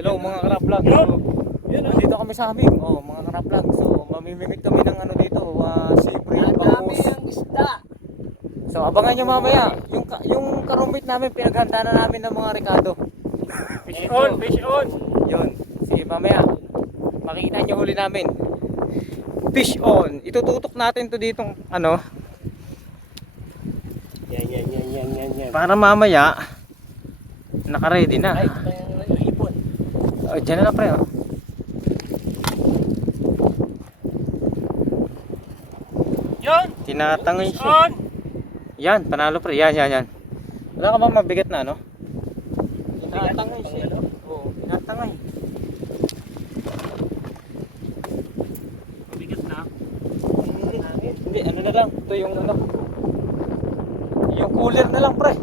hello mga ka-vlog. So, dito kami sa amin. Mga ka-vlog. So, mamimigit kami ng ano dito, sipre, bangus. Ang isda. So, abangan nyo mamaya. Yung karumit namin, pinaghanda na namin ng mga Ricardo. Fish on, fish on. Yun. Sige, mamaya. Makikita nyo huli namin. Fish on. Itututok natin to ditong ano. Yan. Para mamaya, naka-ready na. Ay, ito yung ipon. Diyan na lang pre. Yun. Tinatangoy Fish siya. on. Yan, panalo pre. Yan. Wala ka ba mabigat na ano? Tinatangoy siya. Oo, tinatangoy. Mabigat na. Hindi, ano na lang. Ito yung ano. Yung cooler na lang pre.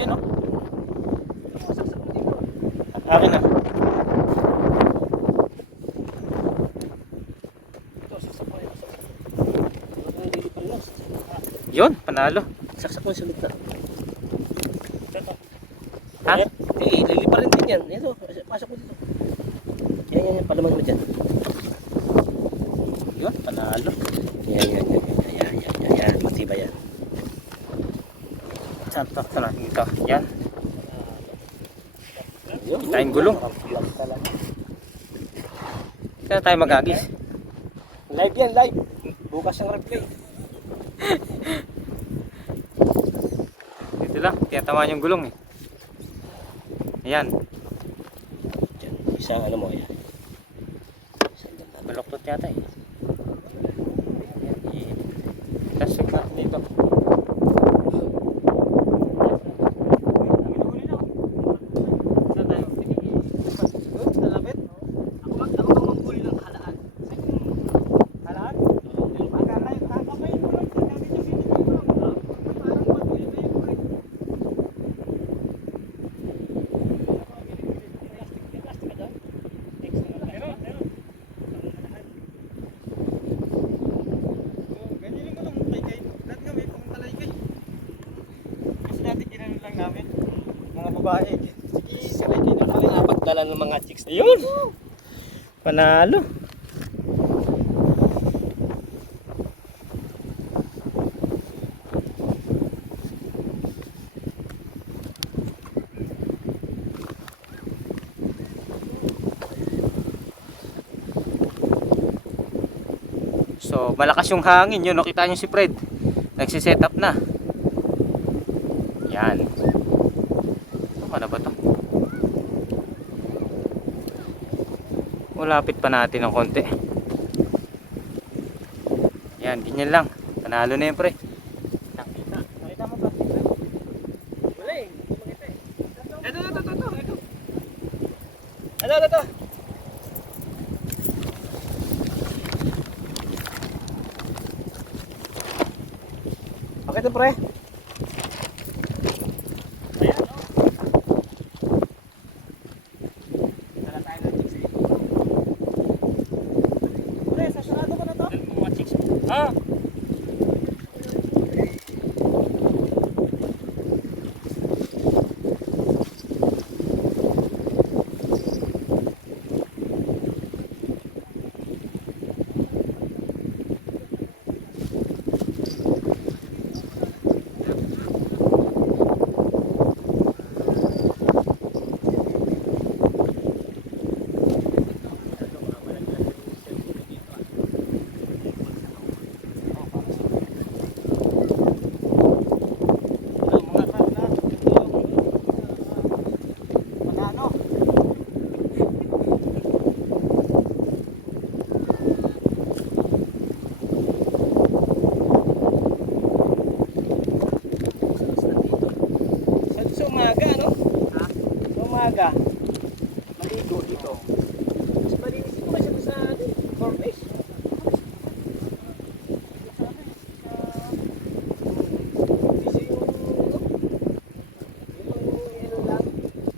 Yan o. Akin na. Yun, panalo. Saksak mo sa loob na. Ha? Lilipa rin din yan. Ito, pasok mo dito. Yan. Palaman mo dyan. Yun, panalo. Yan. Matibay yan. Santak na natin ito. Yan. Yun. Tayong gulong. Kaya tayo magagis. Live yan, live. Bukas ang replay. Dito lang, tinatamaan yung gulong eh. Ayan. Diyan, isang ano mo yan. Baloktot yata eh. Itasok natin dito. Saan tayo? Sa lapit? Ako bang manghuli ng halaan? Halaan? Mga babae. Sige, sabay kayo na kami. Napagdala ng mga chicks. Ayun! Panalo! So, malakas yung hangin yun. Nakita nyo si Fred. Nagsiset up na. Yan. Ano ba to? Ulapit pa natin ng konti. Yan, ganyan lang. Panalo na yun pre. Nakita mo ba? Wala eh. Hindi makita eh. Ito. Ito. Okay to pre. Ah! Umaga. Maligo dito. Mas malinis dito kasi sa Corpus.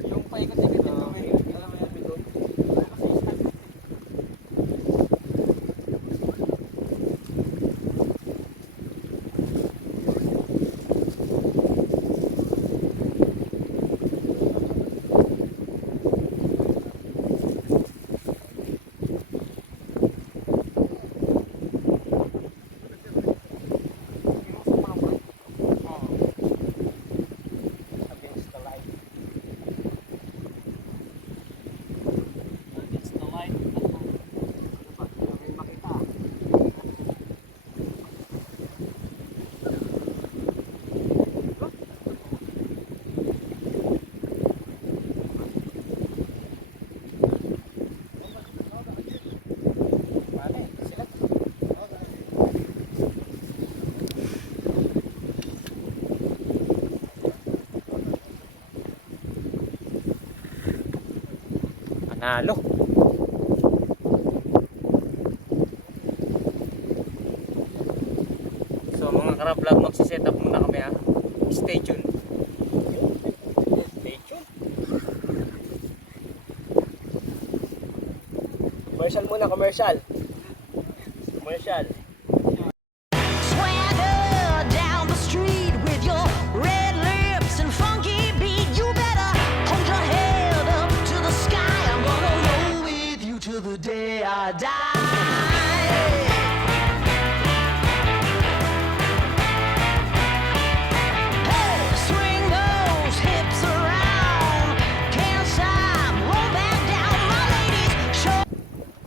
Yung paikot-ikot dito. Panalo. So mga ka-vlog, magsiset up muna kami ha. Stay tuned. Stay tuned. Commercial muna, commercial. Commercial. Swagger down the street with your red lips and funky beat. You better hold your head up to the sky. I'm gonna roll with you till the day I die. Hey, swing those hips around. Can't stop, roll back down, my ladies. Show.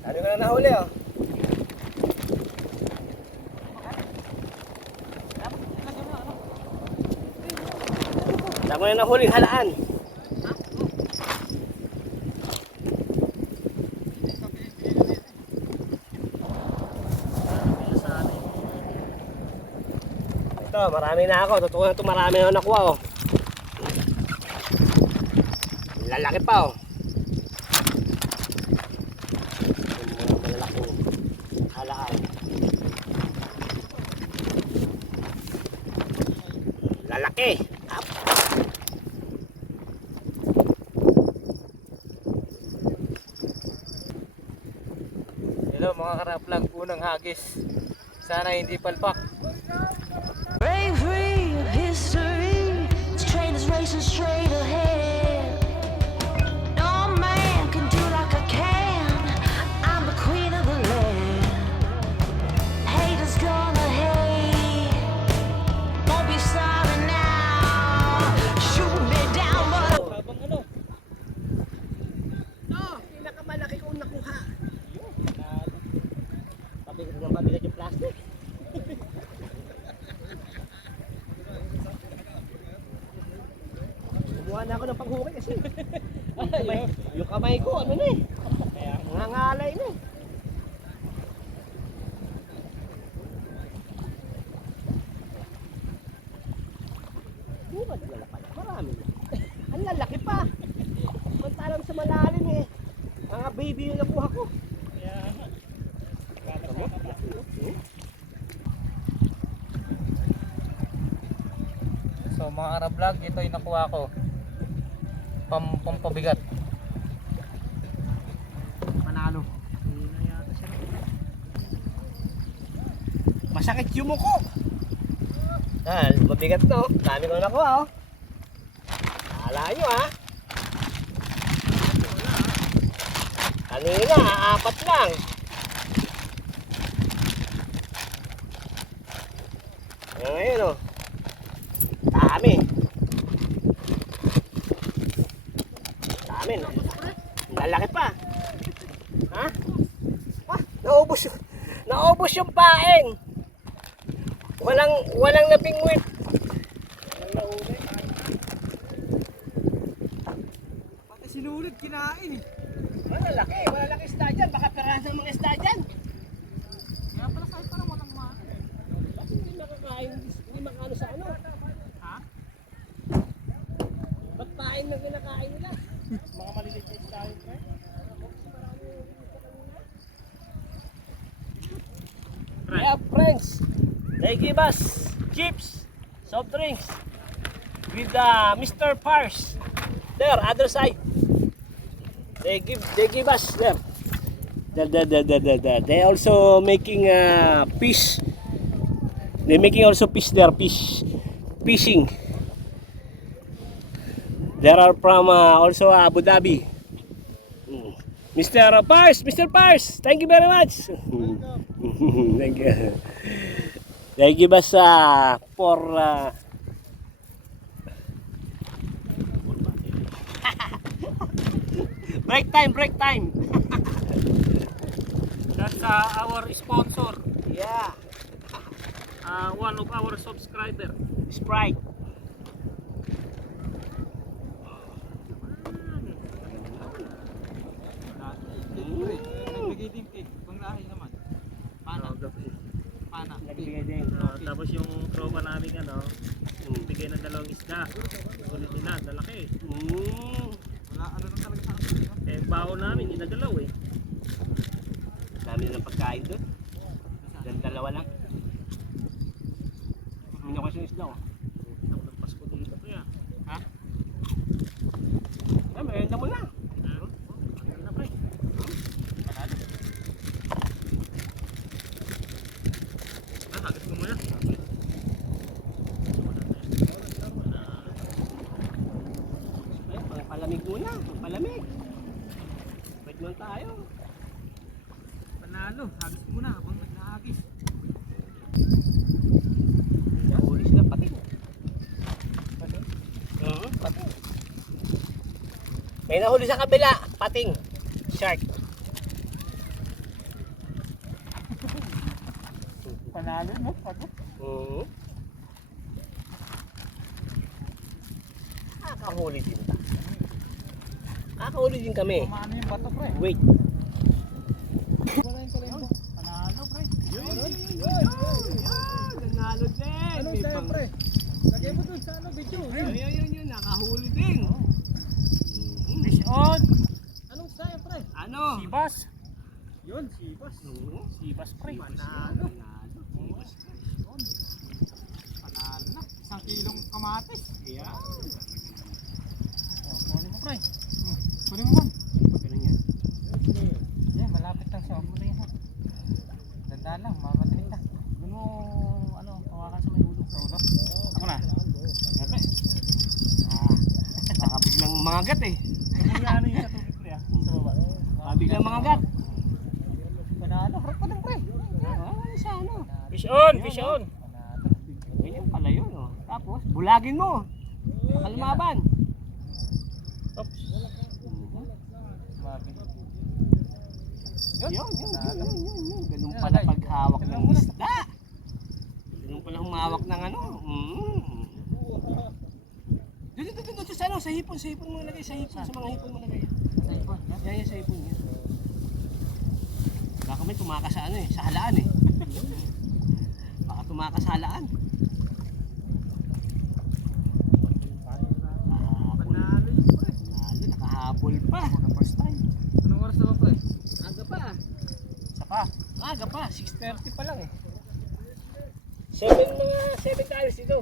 Ano ka na nahuli oh? Dami na nahuling halaan. Ito, marami na ako. Totoo na ito, marami na nakuha oh. Lalaki pa oh. Yung mga malalaking halaan. Lalaki. Up. Hello mga ka-vlog, unang hagis. Sana hindi palpak. Bravery of history, this train is racing straight ahead. No man can do like I can. I'm the queen of the land. Haters gonna hate. Won't be sorry now. Shoot me down, but Habang ano? Pinakamalaki kong nakuha. Pabigat ng pabigat yung plastic. Kumuha na ako ng panghukay kasi. Yung kamay ko, ano na eh. Nangangalay na eh. Madala pala, marami na. Ang lalaki pa. Mantalang sa malalim eh. Mga baby yung nakuha ko. So mga ka-vlog, ito yung nakuha ko. Pampabigat. Manalo. Masakit yung muko. Ah, mabigat to. Dami ko nakuha oh. Akala nyo ah. Kanina, apat lang. Ngayon oh. Dami. Dami no. Lalaki pa. Ha? Ah, naubos yung paeng. Walang napingwit. Pati sinulid, kinain eh. Malalaki isda dyan. Baka perahan ng mga isda dyan. Kaya pala sa'yo parang walang mga. Bakit hindi makakain? Hindi makano sa ano? Ha? Ba't pain na kinakain nila? Mga maliliit na isda yun, pre. Yeah, friends. They give us chips, soft drinks with Mr. Pars. There, other side. They give us there. They also making fish. They making also fish there, fishing. There are from also Abu Dhabi. Mr. Pars, thank you very much. Thank you. They give us for break time. That's our sponsor. Yeah, One of our subscriber. Sprite. Nagbigay din cake. Panglahi naman. Pana. Pana. Nagbigay din. Tapos yung tropa namin bigay ng dalawang isda. Ulit nila, dalaki. Mm. Wala, ano na talaga sa akin. Eh, bawal baon namin, inagalaw eh. Dami ng pagkain doon. Dan dalawa lang. Hindi kasi yung isda oh. Ako ng Pasko dito kaya. Ay, mayroon mo na. Ano na pre? Hagas mo muna. Ay, palamig muna. Palamig. Wait lang tayo. Panalo, hagas mo muna habang naghahagis. Nahuli sila pati. Pating. May nahuli sa kabila, pating. Shark. Panalo mo, pagod. Oo. Nakahuli din ta. Nakahuli din kami. Paano yung bato, pre? Wait. Panalo, pre. Nanalo din. Anong May sayo, pang- pre? Lagay mo dun sa ano, video. Yun, nakahuli din. Fish on. Anong sayo, pre? Ano? Sibas. Yun, sibas. Oo. Sibas, pre. Panalo. Panalo na. 1 kilong kamatis. Yeah. Oh, kunin mo, pre. Kunin mo, man. Ganun yan. Yan, malapit lang siya. Kunin mo. Dandaan lang, mamatinig na. Doon mo, ano, hawakan sa may ulo. Sa ulo. Ako na. Siyempre. Baka biglang mangagat eh. Ano yung sa tubig, pre, ah? Sa baba. Baka biglang mangagat. Panalo, harap pa lang, pre. Sa ano? Fish on, fish on. Panalo. Ganyan pala yun oh. Tapos, bulagin mo. Baka lumaban. Oops. Mabili. Yun. Ganun pala paghawak ng isda. Ganun pala humawak ng ano. Dito sa ano, sa hipon mo lagay, sa mga hipon mo lagay. Sa ipon, yan. Yan, sa hipon yan. Baka may tumakas sa ano eh, sa halaan eh. Baka tumakas sa halaan. Panalo yun pre. Panalo, nakahabol pa. First time. Anong oras na ba pre? Aga pa. Saka. Aga pa, 6:30 pa lang eh. 7 tayo dito.